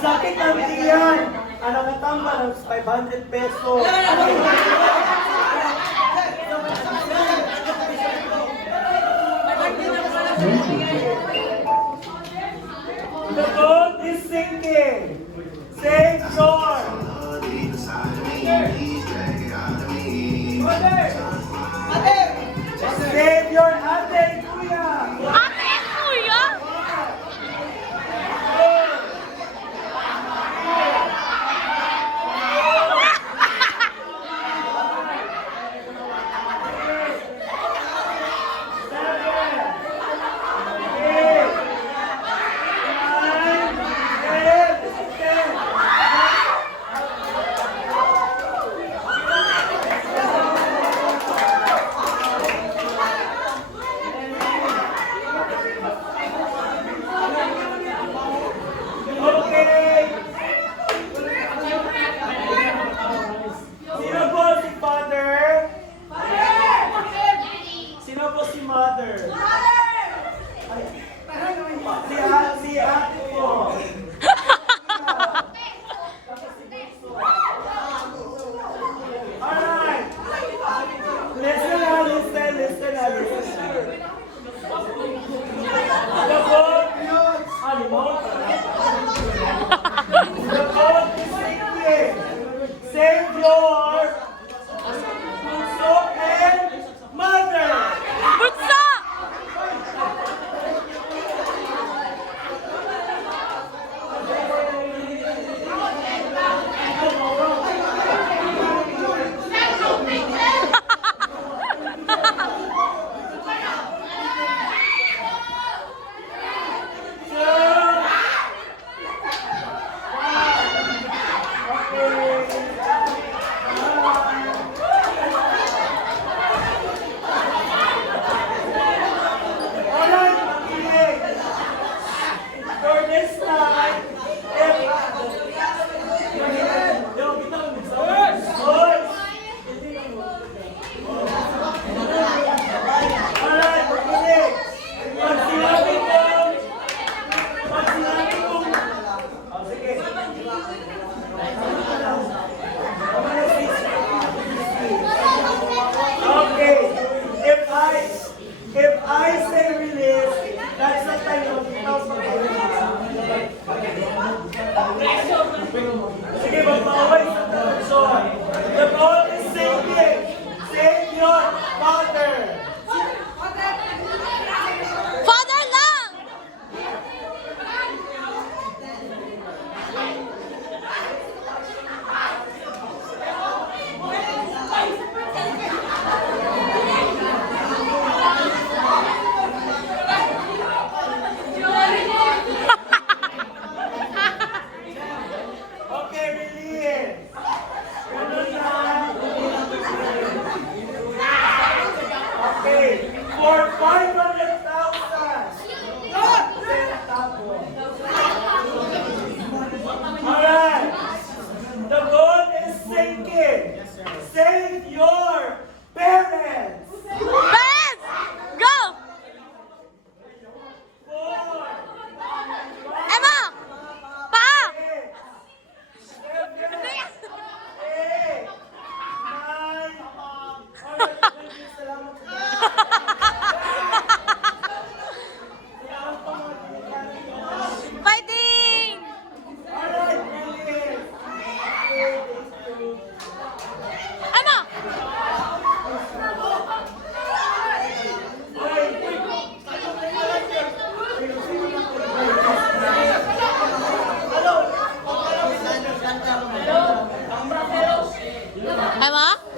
Sakit ng tiyan. Ano ka tamba ng 500 pesos. The boat is sinking. Save your. Save your ate, kuya. Ate, kuya? Mother. Si ate ko. Alright. Listen. The boat is sinking. Save your bunso and mother. Bunso! If I say release, that's the time of sige, magbaway sa television. The boat is sinking. Save your father. Father lang! Okay, release. Ganun na. Okay, for 500,000. Alright. The boat is sinking. Save your parents. Parents! Go! 4, Emma! Pa! 7, 8, 9. Alright, salamat sa Fighting! Alright, release. Ano? Emma?